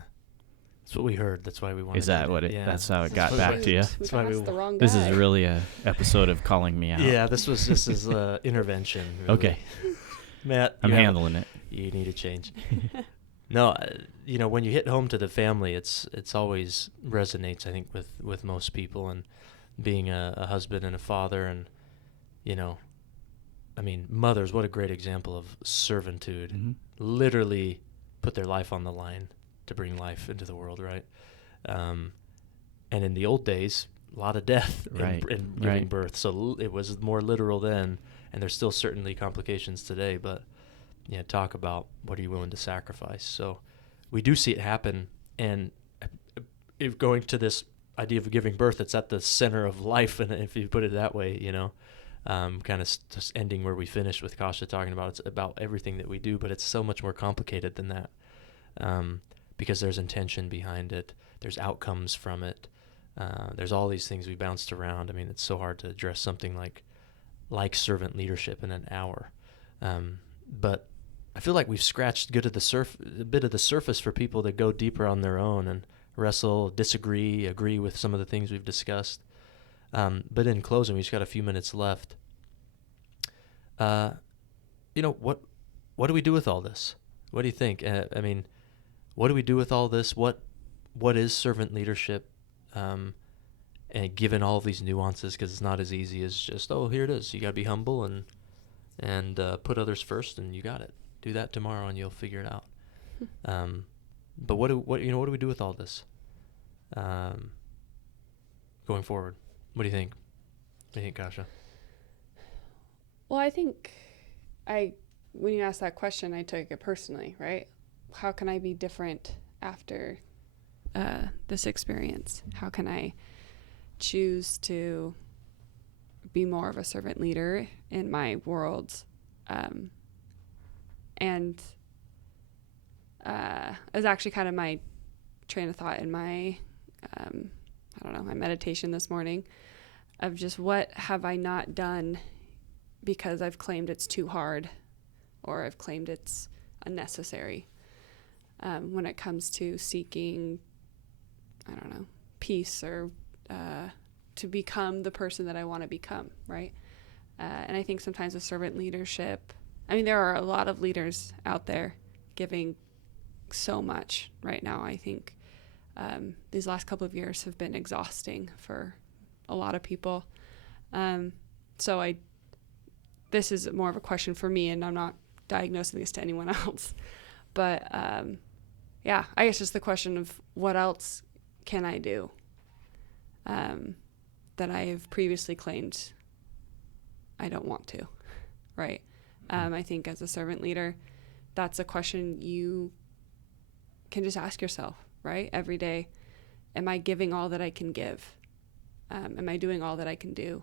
That's what we heard. That's why we wanted Is that to, what it? yeah. That's how it got Shoot, back to you. We That's why asked the wrong guy. This is really a episode of calling me out. Yeah, this is intervention. Really. Okay. Matt, I'm handling it. You need a change. No, when you hit home to the family, it's always resonates, I think, with most people, and being a husband and a father, and mothers, what a great example of servitude. Mm-hmm. Literally put their life on the line to bring life into the world, right? And in the old days, a lot of death in giving birth, so it was more literal then, and there's still certainly complications today, but talk about what are you willing to sacrifice. So we do see it happen, and if going to this idea of giving birth, it's at the center of life, and if you put it that way, kind of just ending where we finished with Kasha talking about it's about everything that we do, but it's so much more complicated than that, because there's intention behind it, there's outcomes from it, there's all these things we bounced around. It's so hard to address something like servant leadership in an hour, but I feel like we've scratched a bit of the surface for people that go deeper on their own and wrestle, disagree, agree with some of the things we've discussed. But in closing, we just got a few minutes left. What do we do with all this? What do you think? What do we do with all this? What is servant leadership? And given all of these nuances, because it's not as easy as just, here it is. You got to be humble and put others first, and you got it. Do that tomorrow, and you'll figure it out. But what do we do with all this? Going forward, what do you think? What do you think, Kasha? Well, I think when you asked that question, I took it personally, right? How can I be different after this experience? How can I choose to be more of a servant leader in my world? And it was actually kind of my train of thought in my, my meditation this morning of just what have I not done because I've claimed it's too hard or I've claimed it's unnecessary when it comes to seeking, peace or to become the person that I want to become, right? And I think sometimes with servant leadership, there are a lot of leaders out there giving so much right now. I think these last couple of years have been exhausting for a lot of people. So this is more of a question for me, and I'm not diagnosing this to anyone else. But I guess just the question of what else can I do that I have previously claimed I don't want to, right? I think as a servant leader, that's a question you can just ask yourself, right? Every day, am I giving all that I can give? Am I doing all that I can do?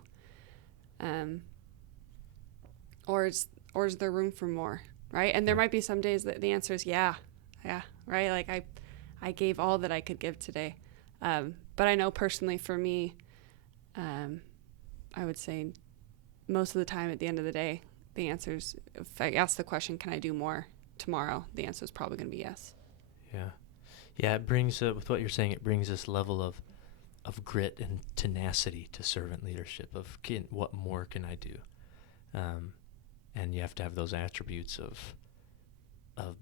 Or is there room for more, right? And there might be some days that the answer is yeah, right? Like I gave all that I could give today. But I know personally for me, I would say most of the time at the end of the day, the answer is, if I ask the question, can I do more tomorrow? The answer is probably going to be yes. Yeah, it brings, with what you're saying, it brings this level of grit and tenacity to servant leadership of what more can I do? And you have to have those attributes of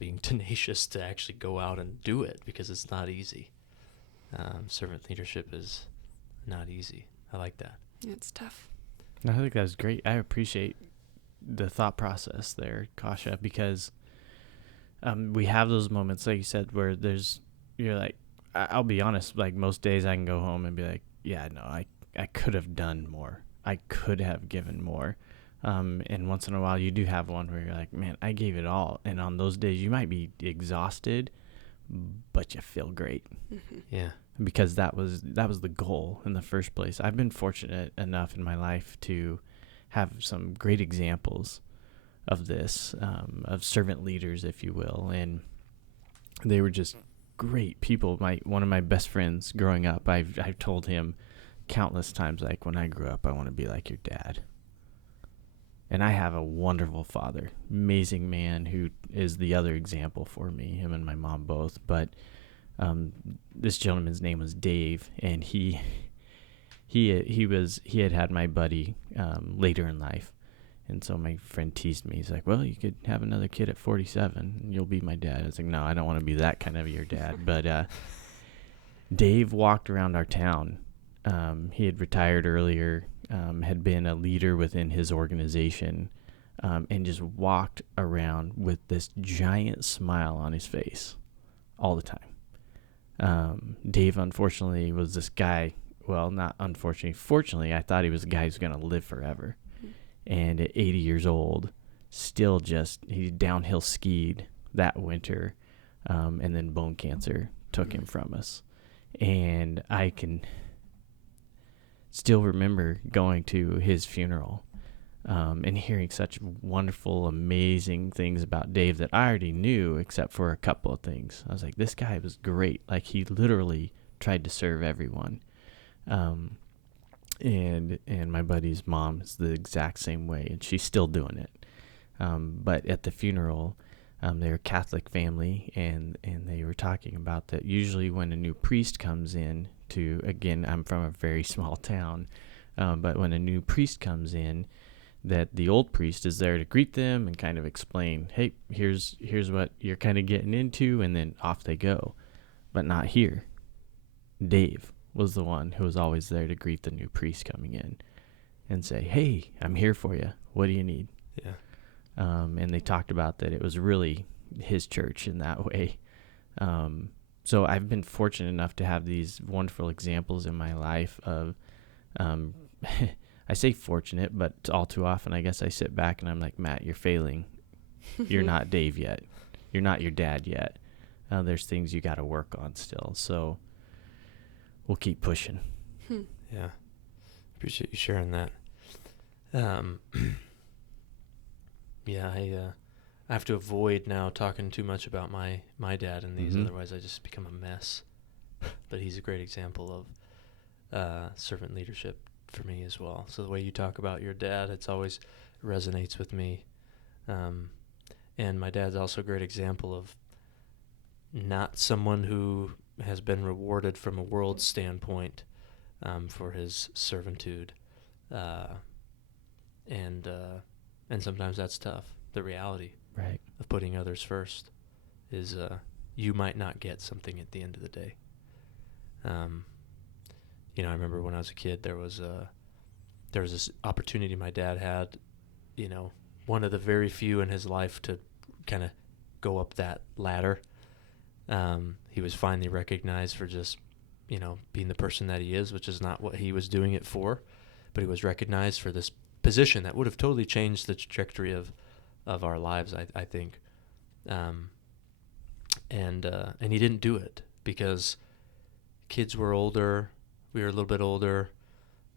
being tenacious to actually go out and do it, because it's not easy. Servant leadership is not easy. I like that. Yeah, it's tough. I think that's great. I appreciate the thought process there, Kasha, because we have those moments, like you said, where you're like, I'll be honest, like most days I can go home and be like, yeah, no, I could have done more. I could have given more. And once in a while you do have one where you're like, man, I gave it all. And on those days you might be exhausted, but you feel great. Yeah. Because that was the goal in the first place. I've been fortunate enough in my life to have some great examples of this, of servant leaders, if you will. And they were just great people. One of my best friends growing up, I've told him countless times, like, when I grew up, I want to be like your dad. And I have a wonderful father, amazing man, who is the other example for me, him and my mom both. But this gentleman's name was Dave, and he had my buddy later in life. And so my friend teased me. He's like, well, you could have another kid at 47 and you'll be my dad. I was like, no, I don't want to be that kind of your dad. But Dave walked around our town. He had retired earlier, had been a leader within his organization, and just walked around with this giant smile on his face all the time. Dave, unfortunately, was this guy. Well, not unfortunately. Fortunately, I thought he was a guy who's going to live forever. And at 80 years old, still he downhill skied that winter, and then bone cancer took him from us. And I can still remember going to his funeral, and hearing such wonderful, amazing things about Dave that I already knew, except for a couple of things. I was like, this guy was great. Like, he literally tried to serve everyone. And my buddy's mom is the exact same way, and she's still doing it. But at the funeral, they're a Catholic family, and they were talking about that usually when a new priest comes in again, I'm from a very small town, but when a new priest comes in, that the old priest is there to greet them and kind of explain, hey, here's what you're kind of getting into, and then off they go. But not here. Dave was the one who was always there to greet the new priest coming in and say, hey, I'm here for you. What do you need? Yeah. And they talked about that it was really his church in that way. So I've been fortunate enough to have these wonderful examples in my life of, I say fortunate, but all too often I guess I sit back and I'm like, Matt, you're failing. You're not Dave yet. You're not your dad yet. There's things you got to work on still. So we'll keep pushing. Yeah. Appreciate you sharing that. Yeah, I have to avoid now talking too much about my dad and these, otherwise I just become a mess. But he's a great example of servant leadership for me as well. So the way you talk about your dad, it's always resonates with me. And my dad's also a great example of not someone who has been rewarded from a world standpoint for his servitude. And sometimes that's tough. The reality of putting others first is you might not get something at the end of the day. I remember when I was a kid, there was this opportunity my dad had, one of the very few in his life to kind of go up that ladder. He was finally recognized for just, being the person that he is, which is not what he was doing it for, but he was recognized for this position that would have totally changed the trajectory of our lives, I think. And he didn't do it because kids were older. We were a little bit older.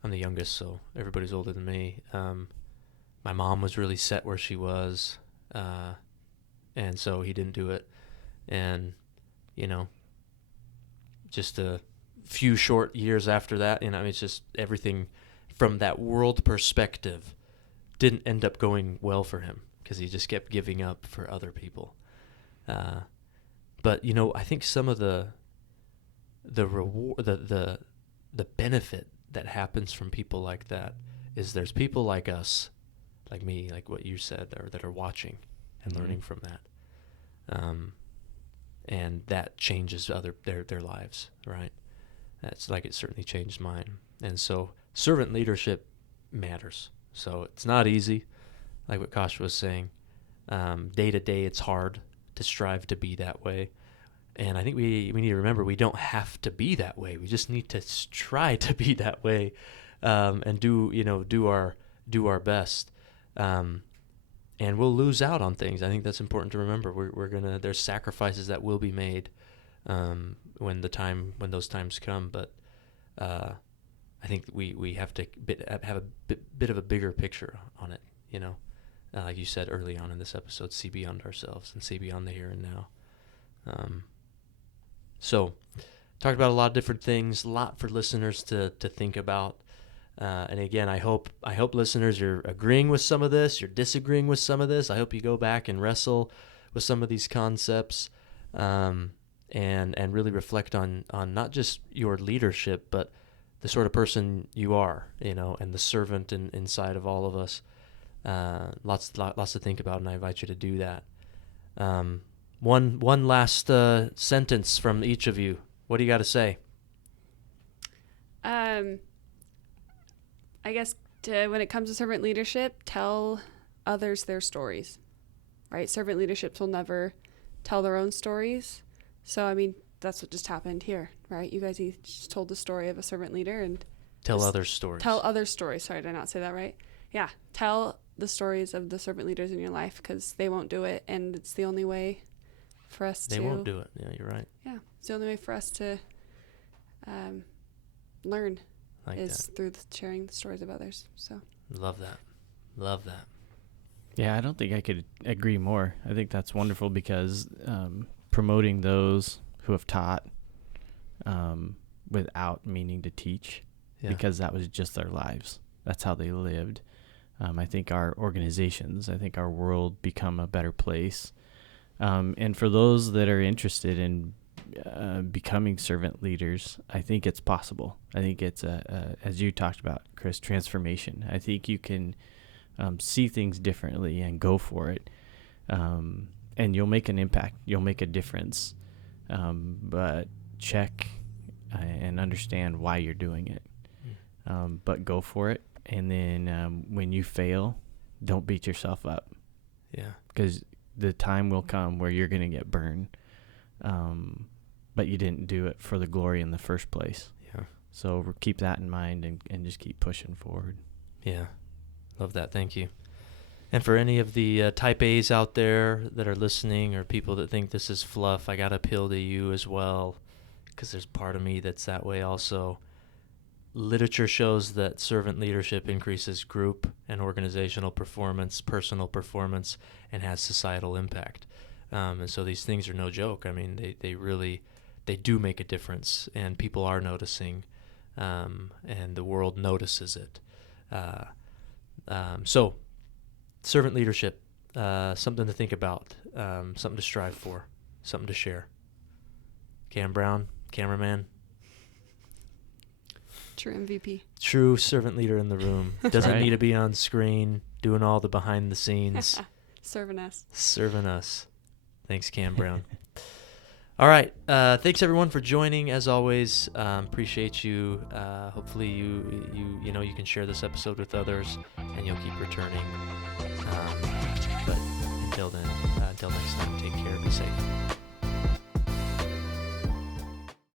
I'm the youngest, so everybody's older than me. My mom was really set where she was, and so he didn't do it. And, just a few short years after that, it's just everything from that world perspective didn't end up going well for him because he just kept giving up for other people. But, I think some of the reward, the benefit that happens from people like that is there's people like us, like me, like what you said, that are watching and learning from that. And that changes their lives, right? That's like it certainly changed mine. And so servant leadership matters. So it's not easy, like what Kasha was saying. Day to day, it's hard to strive to be that way. And I think we need to remember we don't have to be that way. We just need to try to be that way and do our best. And we'll lose out on things. I think that's important to remember. There's sacrifices that will be made when those times come. But I think we have to have a bit of a bigger picture on it. Like you said early on in this episode, see beyond ourselves and see beyond the here and now. So, talked about a lot of different things, a lot for listeners to think about. And again, I hope listeners, you're agreeing with some of this, you're disagreeing with some of this. I hope you go back and wrestle with some of these concepts, and really reflect on not just your leadership, but the sort of person you are, and the servant inside of all of us. Lots to think about, and I invite you to do that. One last sentence from each of you. What do you got to say? I guess when it comes to servant leadership, tell others their stories, right? Servant leaderships will never tell their own stories. So, I mean, that's what just happened here, right? You guys each told the story of a servant leader and tell other stories. Tell other stories. Sorry, did I not say that right? Yeah. Tell the stories of the servant leaders in your life, because they won't do it. And it's the only way for us They won't do it. Yeah, you're right. Yeah. It's the only way for us to learn. Through sharing the stories of others. So love that. Yeah, I don't think I could agree more. I think that's wonderful, because promoting those who have taught without meaning to teach, because that was just their lives. That's how they lived. I think our organizations, our world become a better place. And for those that are interested in becoming servant leaders, I think it's possible. I think it's as you talked about, Chris, transformation. I think you can see things differently and go for it, and you'll make an impact. You'll make a difference, but check and understand why you're doing it. But go for it, and then when you fail, don't beat yourself up. Yeah, because the time will come where you're going to get burned. But you didn't do it for the glory in the first place. Yeah. So keep that in mind and just keep pushing forward. Yeah. Love that. Thank you. And for any of the type A's out there that are listening, or people that think this is fluff, I got to appeal to you as well, because there's part of me that's that way also. Literature shows that servant leadership increases group and organizational performance, personal performance, and has societal impact. And so these things are no joke. I mean, they do make a difference, and people are noticing, and the world notices it. So servant leadership, something to think about, something to strive for, something to share. Cam Brown, cameraman. True MVP. True servant leader in the room. Doesn't right. need to be on screen, doing all the behind the scenes. Serving us. Thanks, Cam Brown. All right. Thanks everyone for joining. As always, appreciate you. Hopefully you can share this episode with others, and you'll keep returning. But until then, until next time, take care. Be safe.